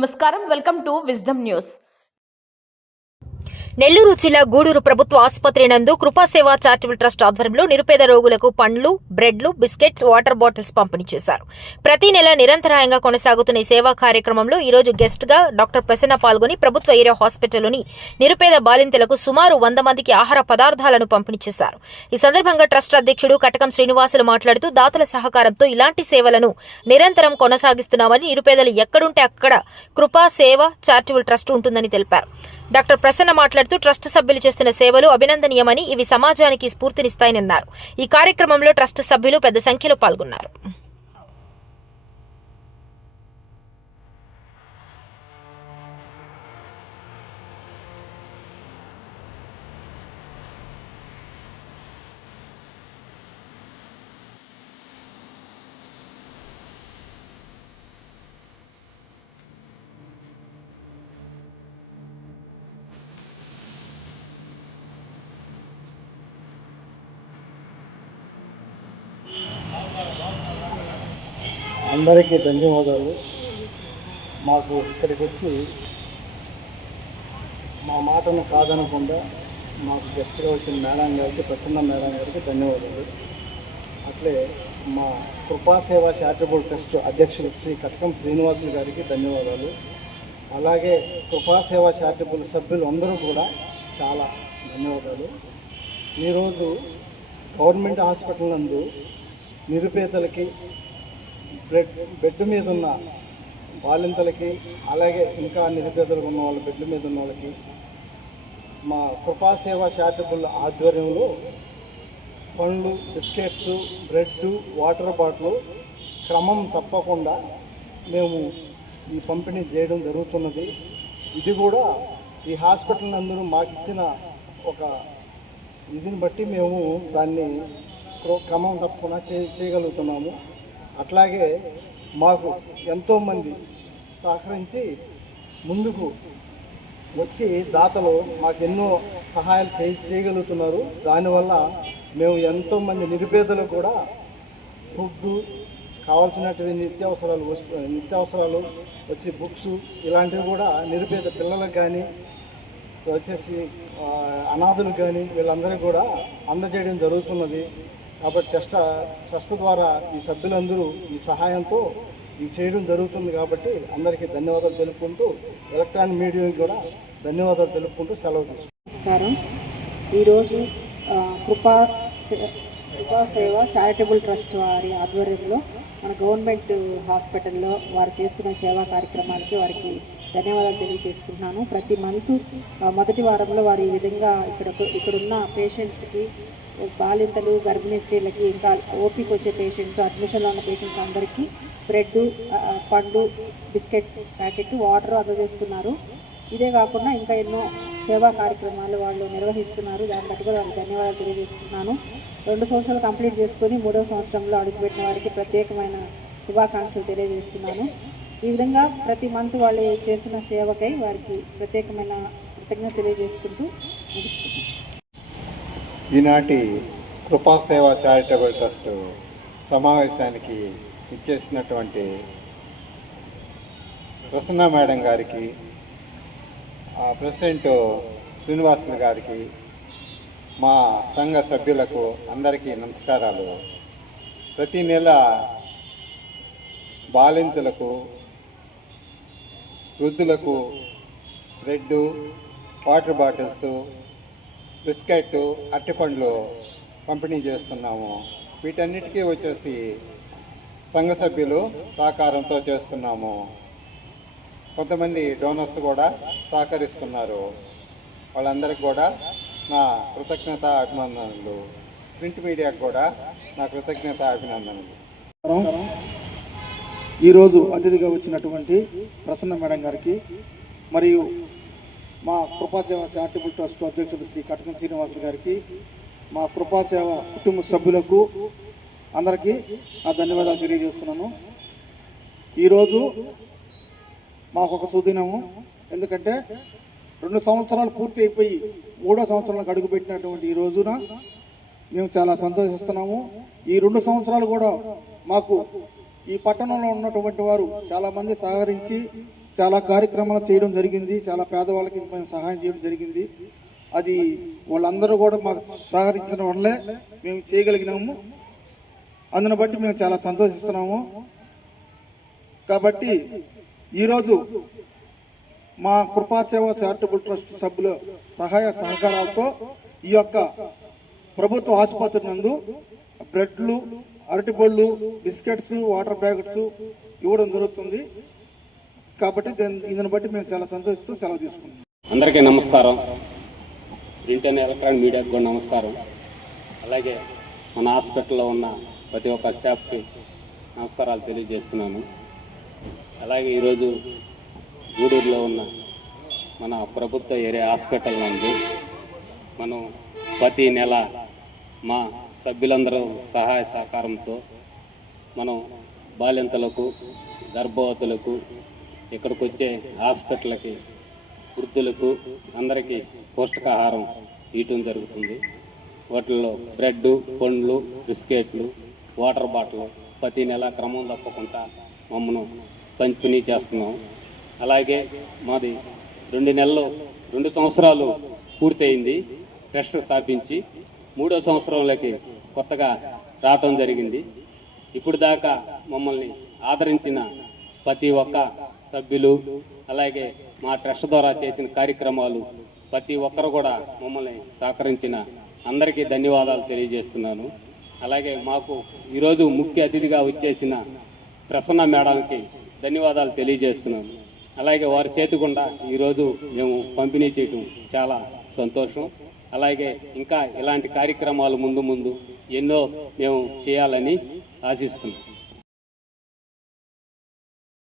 నమస్కారం, welcome to wisdom news. Nellore జిల్లా గూడూరు ప్రభుత్వ ఆసుపత్రి నందు కృపాసేవ చారిటబుల్ ట్రస్ట్ ఆధ్వర్యంలో నిరుపేద రోగులకు పండ్లు, బ్రెడ్లు, బిస్కెట్స్, వాటర్ బాటిల్స్ పంపిణీ చేశారు. ప్రతి నెల నిరంతరాయంగా కొనసాగుతున్న ఈ సేవా కార్యక్రమంలో ఈ రోజు గెస్ట్ గా డాక్టర్ ప్రసన్న పాల్గొని ప్రభుత్వ ఏరియా హాస్పిటల్లోని నిరుపేద బాలింతలకు సుమారు 100 మందికి ఆహార పదార్థాలను పంపిణీ చేశారు. ఈ సందర్భంగా ట్రస్ట్ అధ్యక్షుడు కటకం శ్రీనివాసులు మాట్లాడుతూ దాతల సహకారంతో ఇలాంటి సేవలను నిరంతరం కొనసాగిస్తున్నామని, నిరుపేదలు ఎక్కడుంటే అక్కడ కృపాసేవ చారిటబుల్ ట్రస్ట్ ఉంటుందని తెలిపారు. డాక్టర్ ప్రసన్న మాట్లాడుతూ ట్రస్ట్ సభ్యులు చేస్తున్న సేవలు అభినందనీయమని, ఇవి సమాజానికి స్ఫూర్తినిస్తాయని అన్నారు. ఈ కార్యక్రమంలో ట్రస్ట్ సభ్యులు పెద్ద సంఖ్యలో పాల్గొన్నారు. అందరికీ ధన్యవాదాలు. మాకు ఇక్కడికి వచ్చి మా మాటను కాదనకుండా మాకు గెస్ట్గా వచ్చిన మేడం గారికి, ప్రసన్న మేడం గారికి ధన్యవాదాలు. అట్లే మా కృపాసేవ చారిటబుల్ ట్రస్ట్ అధ్యక్షులు శ్రీ కటకం శ్రీనివాసులు గారికి ధన్యవాదాలు. అలాగే కృపాసేవ చారిటబుల్ సభ్యులు అందరూ కూడా చాలా ధన్యవాదాలు. ఈరోజు గవర్నమెంట్ హాస్పిటల్ నందు నిరుపేదలకి, బెడ్ మీద ఉన్న బాలింతలకి, అలాగే ఇంకా నిరుపేదలకు ఉన్న వాళ్ళ బెడ్ మీద ఉన్న వాళ్ళకి మా కృపాసేవ చారిటబుల్ ఆధ్వర్యంలో పండ్లు, బిస్కెట్స్, బ్రెడ్, వాటర్ బాటిల్ క్రమం తప్పకుండా మేము ఈ పంపిణీ చేయడం జరుగుతున్నది. ఇది కూడా ఈ హాస్పిటల్ అందరూ మాకు ఇచ్చిన ఒక ఇదిని బట్టి మేము దాన్ని క్రమం తప్పకుండా చేయగలుగుతున్నాము. అట్లాగే మాకు ఎంతోమంది సహకరించి ముందుకు వచ్చి దాతలు మాకు ఎన్నో సహాయాలు చేయగలుగుతున్నారు. దానివల్ల మేము ఎంతోమంది నిరుపేదలకు కూడా ఫుడ్, కావాల్సినటువంటి నిత్యావసరాలు వచ్చి బుక్స్ ఇలాంటివి కూడా నిరుపేద పిల్లలకు కానీ వచ్చేసి అనాథులకు కానీ వీళ్ళందరికీ కూడా అందజేయడం జరుగుతున్నది. కాబట్టి ట్రస్ట్ ద్వారా ఈ సభ్యులందరూ ఈ సహాయంతో ఇది చేయడం జరుగుతుంది. కాబట్టి అందరికీ ధన్యవాదాలు తెలుపుకుంటూ, ఎలక్ట్రానిక్ మీడియాకి కూడా ధన్యవాదాలు తెలుపుకుంటూ సెలవు తీసుకుంటాం. నమస్కారం. ఈరోజు కృపాసేవ చారిటబుల్ ట్రస్ట్ వారి ఆధ్వర్యంలో మన గవర్నమెంట్ హాస్పిటల్లో వారు చేస్తున్న సేవా కార్యక్రమాలకి వారికి ధన్యవాదాలు తెలియజేసుకుంటున్నాను. ప్రతి మంత్ మొదటి వారంలో వారు ఈ విధంగా ఇక్కడున్న పేషెంట్స్కి, బాలింతలు, గర్భిణీ స్త్రీలకి, ఇంకా ఓపీకి వచ్చే పేషెంట్స్, అడ్మిషన్లో ఉన్న పేషెంట్స్ అందరికీ బ్రెడ్, పండు, బిస్కెట్ ప్యాకెట్, వాటర్ అందజేస్తున్నారు. ఇదే కాకుండా ఇంకా ఎన్నో సేవా కార్యక్రమాలు వాళ్ళు నిర్వహిస్తున్నారు. దాన్ని బట్టి కూడా వాళ్ళకి ధన్యవాదాలు తెలియజేస్తున్నాను. 2 సంవత్సరాలు కంప్లీట్ చేసుకొని 3వ సంవత్సరంలో అడుగుపెట్టిన వారికి ప్రత్యేకమైన శుభాకాంక్షలు తెలియజేస్తున్నాను. ఈ విధంగా ప్రతి మంత్ వాళ్ళు చేస్తున్న సేవకై వారికి ప్రత్యేకమైన కృతజ్ఞత తెలియజేసుకుంటూ ముగిస్తున్నాను. ఈనాటి కృపాసేవ చారిటబుల్ ట్రస్ట్ సమావేశానికి ఇచ్చేసినటువంటి ప్రసన్న మేడం గారికి, ప్రెసిడెంట్ శ్రీనివాసులు గారికి, మా సంఘ సభ్యులకు అందరికీ నమస్కారాలు. ప్రతి నెల బాలింతలకు, వృద్ధులకు బ్రెడ్, వాటర్ బాటిల్స్, బిస్కెట్, అరటిపండ్లు పంపిణీ చేస్తున్నాము. వీటన్నిటికీ వచ్చేసి సంఘ సభ్యులు సహకారంతో చేస్తున్నాము. కొంతమంది డోనర్స్ కూడా సహకరిస్తున్నారు. వాళ్ళందరికీ కూడా నా కృతజ్ఞత అభినందనలు. ప్రింట్ మీడియాకు కూడా నా కృతజ్ఞత అభినందనలు. ఈరోజు అతిథిగా వచ్చినటువంటి ప్రసన్న మేడం గారికి, మరియు మా కృపాసేవ చారిటబుల్ ట్రస్ట్ అధ్యక్షుడు శ్రీ కటకం శ్రీనివాసులు గారికి, మా కృపాసేవ కుటుంబ సభ్యులకు అందరికీ నా ధన్యవాదాలు తెలియజేస్తున్నాను. ఈరోజు మాకు ఒక సుదినము. ఎందుకంటే 2 సంవత్సరాలు పూర్తి అయిపోయి 3వ సంవత్సరాలకు అడుగుపెట్టినటువంటి ఈ రోజున మేము చాలా సంతోషిస్తున్నాము. ఈ 2 సంవత్సరాలు కూడా మాకు ఈ పట్టణంలో ఉన్నటువంటి వారు చాలామంది సహకరించి చాలా కార్యక్రమాలు చేయడం జరిగింది. చాలా పేదవాళ్ళకి మేము సహాయం చేయడం జరిగింది. అది వాళ్ళందరూ కూడా మాకు సహకరించడం వల్లే మేము చేయగలిగినాము. అందుని బట్టి మేము చాలా సంతోషిస్తున్నాము. కాబట్టి ఈరోజు మా కృపాసేవ చారిటబుల్ ట్రస్ట్ సభ్యుల సహాయ సహకారాలతో ఈ యొక్క ప్రభుత్వ ఆసుపత్రి నందు బ్రెడ్లు, అరటిపళ్ళు, బిస్కెట్స్, వాటర్ ప్యాకెట్స్ ఇవ్వడం జరుగుతుంది. కాబట్టి దీన్ని బట్టి మేము చాలా సంతోషిస్తూ సెలవు తీసుకున్నాం. అందరికీ నమస్కారం. ప్రింట్ అండ్ ఎలక్ట్రానిక్ మీడియాకి కూడా నమస్కారం. అలాగే మన హాస్పిటల్లో ఉన్న ప్రతి ఒక్క స్టాఫ్కి నమస్కారాలు తెలియజేస్తున్నాను. అలాగే ఈరోజు గూడూరులో ఉన్న మన ప్రభుత్వ ఏరియా హాస్పిటల్ నందు మనం ప్రతి నెల మా సభ్యులందరూ సహాయ సహకారంతో మనం బాలింతలకు, గర్భవతులకు, ఇక్కడికి వచ్చే హాస్పిటల్కి వృద్ధులకు అందరికీ పౌష్టికాహారం ఇవ్వటం జరుగుతుంది. వాటిల్లో బ్రెడ్, పండ్లు, బిస్కెట్లు, వాటర్ బాటిల్ ప్రతి నెల క్రమం తప్పకుండా మమ్మల్ని పంపిణీ చేస్తున్నాం. అలాగే మాది 2 సంవత్సరాలు పూర్తయింది ట్రస్ట్ స్థాపించి. 3వ సంవత్సరంలోకి కొత్తగా రావటం జరిగింది. ఇప్పుడు దాకా మమ్మల్ని ఆదరించిన ప్రతి ఒక్క సభ్యులు, అలాగే మా ట్రస్ట్ ద్వారా చేసిన కార్యక్రమాలు ప్రతి ఒక్కరు కూడా మమ్మల్ని సహకరించిన అందరికీ ధన్యవాదాలు తెలియజేస్తున్నాను. అలాగే మాకు ఈరోజు ముఖ్య అతిథిగా వచ్చేసిన ప్రసన్న మేడంకి ధన్యవాదాలు తెలియజేస్తున్నాను. అలాగే వారి చేతి గుండా ఈరోజు మేము పంపిణీ చేయటం చాలా సంతోషం. అలాగే ఇంకా ఇలాంటి కార్యక్రమాలు ముందు ఎన్నో మేము చేయాలని ఆశిస్తున్నాం.